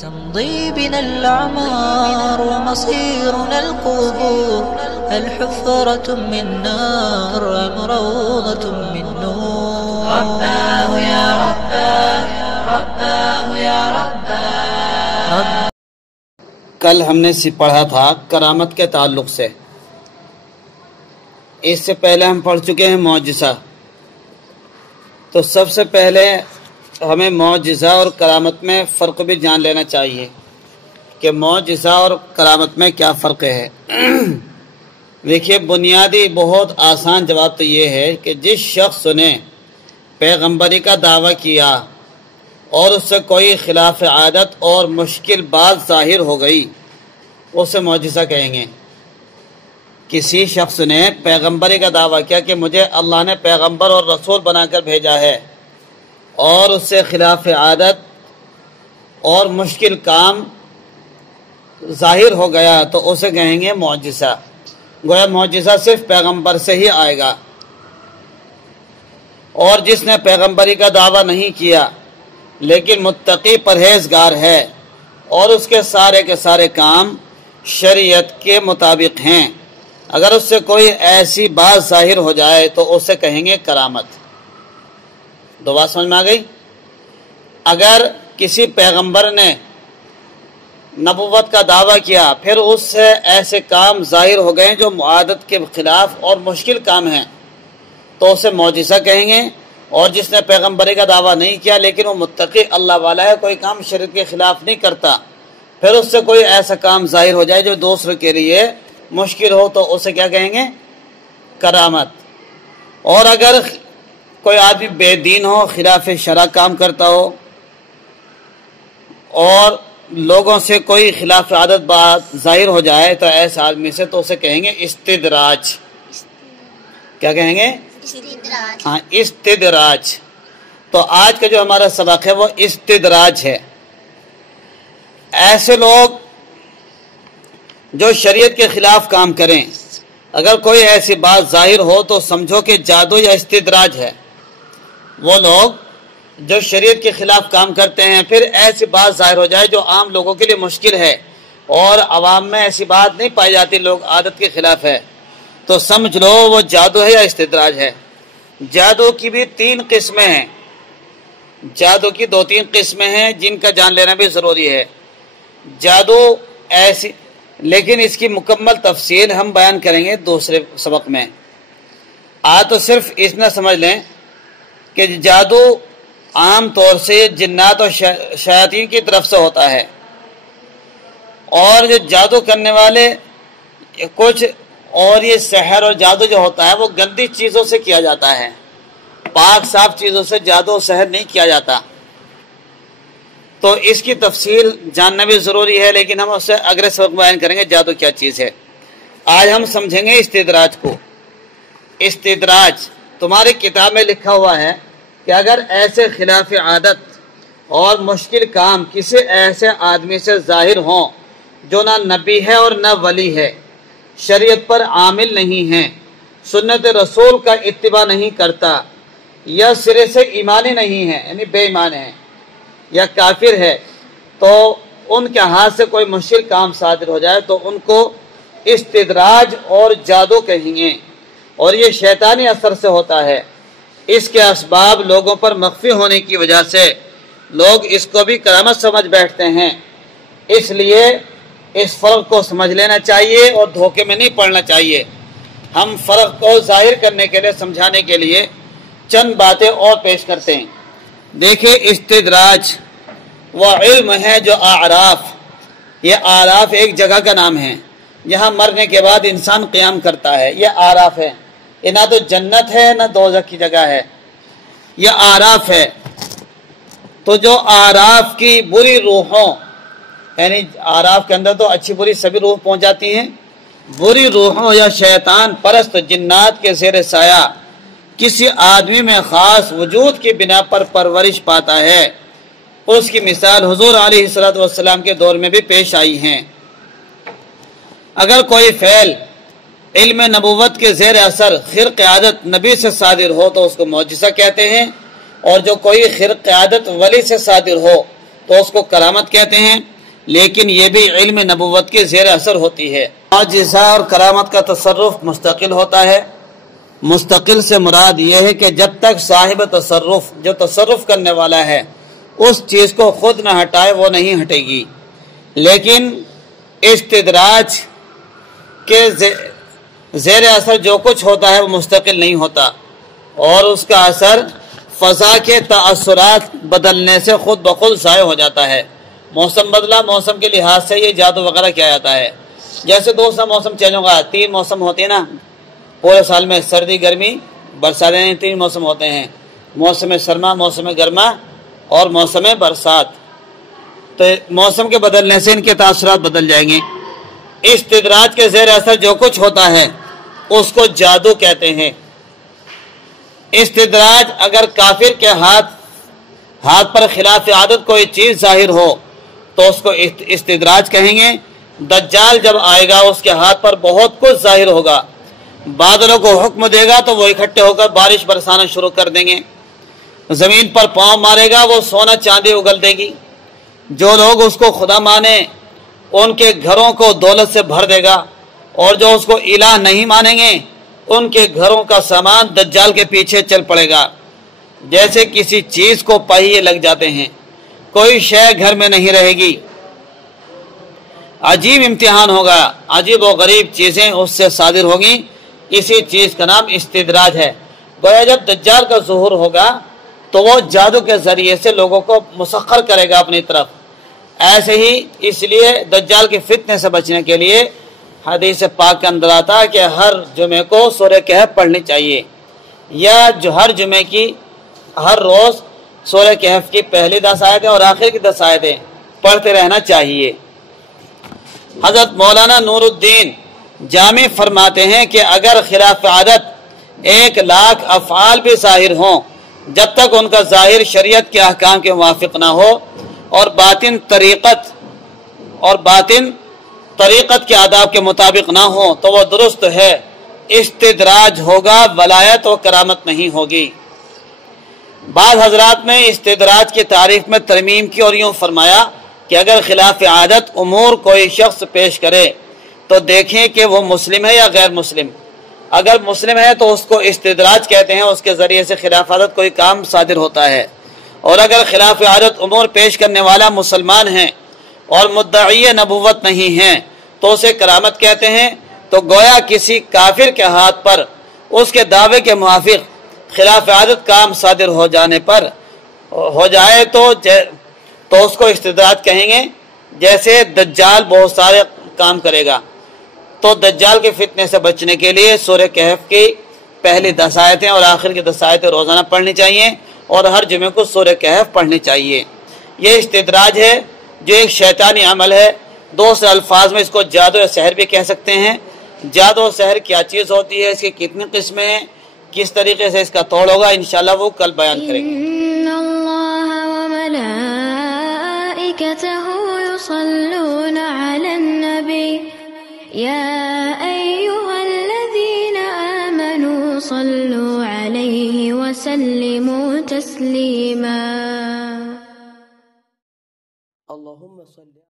تمضي بنا الأعمار ومصيرنا القبور، الحفرة من نار أم روضة من نور. رباه يا رباه، رباه يا رباه. کل ہم نے پڑھا تھا کرامت کے تعلق سے. اس سے پہلے ہم پڑھ چکے ہیں معجزہ. تو سب سے پہلے ہمیں معجزہ اور کرامت میں فرق بھی جان لینا چاہیے کہ معجزہ اور کرامت میں کیا فرق ہے. دیکھیے، بنیادی بہت آسان جواب تو یہ ہے کہ جس شخص نے پیغمبری کا دعویٰ کیا اور اس سے کوئی خلاف عادت اور مشکل بات ظاہر ہو گئی، اسے معجزہ کہیں گے. کسی شخص نے پیغمبری کا دعویٰ کیا کہ مجھے اللہ نے پیغمبر اور رسول بنا کر بھیجا ہے، اور اس سے خلاف عادت اور مشکل کام ظاہر ہو گیا، تو اسے کہیں گے معجزہ. گویا معجزہ صرف پیغمبر سے ہی آئے گا. اور جس نے پیغمبری کا دعویٰ نہیں کیا لیکن متقی پرہیزگار ہے اور اس کے سارے کام شریعت کے مطابق ہیں، اگر اس سے کوئی ایسی بات ظاہر ہو جائے تو اسے کہیں گے کرامت. دو بات سمجھ میں آ گئی؟ اگر کسی پیغمبر نے نبوت کا دعویٰ کیا پھر اس سے ایسے کام ظاہر ہو گئے جو عادت کے خلاف اور مشکل کام ہیں، تو اسے معجزہ کہیں گے. اور جس نے پیغمبری کا دعویٰ نہیں کیا لیکن وہ متقی اللہ والا ہے، کوئی کام شریعت کے خلاف نہیں کرتا، پھر اس سے کوئی ایسا کام ظاہر ہو جائے جو دوسروں کے لیے مشکل ہو، تو اسے کیا کہیں گے؟ کرامت. اور اگر کوئی آدمی بے دین ہو، خلاف شرع کام کرتا ہو اور لوگوں سے کوئی خلاف عادت بات ظاہر ہو جائے تو ایسے آدمی سے تو اسے کہیں گے استدراج. کیا کہیں گے؟ ہاں، استدراج. تو آج کا جو ہمارا سبق ہے وہ استدراج ہے. ایسے لوگ جو شریعت کے خلاف کام کریں، اگر کوئی ایسی بات ظاہر ہو تو سمجھو کہ جادو یا استدراج ہے. وہ لوگ جو شریعت کے خلاف کام کرتے ہیں، پھر ایسی بات ظاہر ہو جائے جو عام لوگوں کے لیے مشکل ہے اور عوام میں ایسی بات نہیں پائی جاتی، لوگ عادت کے خلاف ہے، تو سمجھ لو وہ جادو ہے یا استدراج ہے. جادو کی بھی 3 قسمیں ہیں. جادو کی 2-3 قسمیں ہیں جن کا جان لینا بھی ضروری ہے. جادو ایسی، لیکن اس کی مکمل تفصیل ہم بیان کریں گے دوسرے سبق میں. آج تو صرف اتنا سمجھ لیں کہ جادو عام طور سے جنات اور شیاطین کی طرف سے ہوتا ہے، اور جو جادو کرنے والے کچھ، اور یہ سحر اور جادو جو ہوتا ہے وہ گندی چیزوں سے کیا جاتا ہے، پاک صاف چیزوں سے جادو اور سحر نہیں کیا جاتا. تو اس کی تفصیل جاننا بھی ضروری ہے، لیکن ہم اسے اگلے سبق بیان کریں گے جادو کیا چیز ہے. آج ہم سمجھیں گے استدراج کو. استدراج تمہاری کتاب میں لکھا ہوا ہے کہ اگر ایسے خلاف عادت اور مشکل کام کسی ایسے آدمی سے ظاہر ہوں جو نہ نبی ہے اور نہ ولی ہے، شریعت پر عامل نہیں ہے، سنت رسول کا اتباع نہیں کرتا، یا سرے سے ایمانی نہیں ہے، یعنی بے ایمان ہے یا کافر ہے، تو ان کے ہاتھ سے کوئی مشکل کام صادر ہو جائے تو ان کو استدراج اور جادو کہیں گے، اور یہ شیطانی اثر سے ہوتا ہے. اس کے اسباب لوگوں پر مخفی ہونے کی وجہ سے لوگ اس کو بھی کرامت سمجھ بیٹھتے ہیں. اس لیے اس فرق کو سمجھ لینا چاہیے اور دھوکے میں نہیں پڑنا چاہیے. ہم فرق کو ظاہر کرنے کے لیے، سمجھانے کے لیے چند باتیں اور پیش کرتے ہیں. دیکھیں، استدراج وہ علم ہے جو اعراف، یہ اعراف ایک جگہ کا نام ہے جہاں مرنے کے بعد انسان قیام کرتا ہے. یہ اعراف ہے، یہ نہ تو جنت ہے نہ دوزخ کی جگہ ہے، یہ اعراف ہے. تو جو اعراف کی بری روحوں، یعنی اعراف کے اندر تو اچھی بری سبھی روح پہنچ جاتی ہیں، بری روحوں یا شیطان پرست جنات کے زیر سایہ کسی آدمی میں خاص وجود کی بنا پر پرورش پاتا ہے، اس کی مثال حضور علیہ السلام کے دور میں بھی پیش آئی ہیں. اگر کوئی فعل علم نبوت کے زیر اثر خرق عادت نبی سے صادر ہو تو اس کو معجزہ کہتے ہیں، اور جو کوئی خرق عادت ولی سے صادر ہو تو اس کو کرامت کہتے ہیں، لیکن یہ بھی علم نبوت کے زیر اثر ہوتی ہے۔ معجزہ اور کرامت کا تصرف مستقل ہوتا ہے۔ مستقل سے مراد یہ ہے کہ جب تک صاحب تصرف، جو تصرف کرنے والا ہے، اس چیز کو خود نہ ہٹائے وہ نہیں ہٹے گی۔ لیکن استدراج کے زیر اثر جو کچھ ہوتا ہے وہ مستقل نہیں ہوتا، اور اس کا اثر فضا کے تاثرات بدلنے سے خود بخود ضائع ہو جاتا ہے۔ موسم بدلا، موسم کے لحاظ سے یہ جادو وغیرہ کیا جاتا ہے۔ جیسے دوسرا موسم چینج ہوگا، 3 موسم ہوتے ہیں نا پورے سال میں، سردی گرمی برساتیں، 3 موسم ہوتے ہیں، موسم سرما، موسم گرما اور موسم برسات۔ تو موسم کے بدلنے سے ان کے تاثرات بدل جائیں گے۔ استدراج کے زیر اثر جو کچھ ہوتا ہے اس کو جادو کہتے ہیں۔ استدراج اگر کافر کے ہاتھ پر خلاف عادت کوئی چیز ظاہر ہو تو اس کو استدراج کہیں گے۔ دجال جب آئے گا اس کے ہاتھ پر بہت کچھ ظاہر ہوگا، بادلوں کو حکم دے گا تو وہ اکٹھے ہو کر بارش برسانا شروع کر دیں گے، زمین پر پاؤں مارے گا وہ سونا چاندی اگل دے گی، جو لوگ اس کو خدا مانے ان کے گھروں کو دولت سے بھر دے گا، اور جو اس کو الہ نہیں مانیں گے ان کے گھروں کا سامان دجال کے پیچھے چل پڑے گا۔ جیسے کسی چیز کو پہیے لگ جاتے ہیں، کوئی شے گھر میں نہیں رہے گی، عجیب امتحان ہوگا، عجیب و غریب چیزیں اس سے صادر ہوگی۔ اسی چیز کا نام استدراج ہے۔ گویا جب دجال کا ظہور ہوگا تو وہ جادو کے ذریعے سے لوگوں کو مسخر کرے گا اپنی طرف۔ ایسے ہی اس لیے دجال کے فتنے سے بچنے کے لیے حدیث پاک کے اندر آتا ہے کہ ہر جمعے کو سورہ کہف پڑھنی چاہیے، یا جو ہر جمعے کی ہر روز سورہ کہف کی پہلی 10 آیتیں اور آخر کی 10 آیتیں پڑھتے رہنا چاہیے۔ حضرت مولانا نور الدین جامع فرماتے ہیں کہ اگر خلاف عادت 1,00,000 افعال بھی ظاہر ہوں، جب تک ان کا ظاہر شریعت کے احکام کے موافق نہ ہو اور باطن طریقت کے آداب کے مطابق نہ ہو تو وہ درست ہے، استدراج ہوگا، ولایت و کرامت نہیں ہوگی۔ بعض حضرات نے استدراج کی تعریف میں ترمیم کی اور یوں فرمایا کہ اگر خلاف عادت امور کوئی شخص پیش کرے تو دیکھیں کہ وہ مسلم ہے یا غیر مسلم۔ اگر مسلم ہے تو اس کو استدراج کہتے ہیں، اس کے ذریعے سے خلاف عادت کوئی کام صادر ہوتا ہے، اور اگر خلاف عادت امور پیش کرنے والا مسلمان ہے اور مدعی نبوت نہیں ہے تو اسے کرامت کہتے ہیں۔ تو گویا کسی کافر کے ہاتھ پر اس کے دعوے کے موافق خلاف عادت کام صادر ہو جائے تو اس کو استدراج کہیں گے۔ جیسے دجال بہت سارے کام کرے گا، تو دجال کے فتنے سے بچنے کے لیے سورہ کہف کی پہلی 10 آیتیں اور آخر کی 10 آیتیں روزانہ پڑھنی چاہیے، اور ہر جمعے کو سورہ کہف پڑھنی چاہیے۔ یہ استدراج ہے جو ایک شیطانی عمل ہے۔ دوسرے الفاظ میں اس کو جادو یا سحر بھی کہہ سکتے ہیں۔ جادو و سحر کیا چیز ہوتی ہے، اس کی کتنی قسمیں ہیں، کس طریقے سے اس کا توڑ ہوگا، انشاءاللہ وہ کل بیان کریں گے۔ ان اللہ وملائکتہ یصلون علی النبی یا ایہا الذین آمنوا صلوا علیہ وسلموا تسلیما۔ اللہم صلی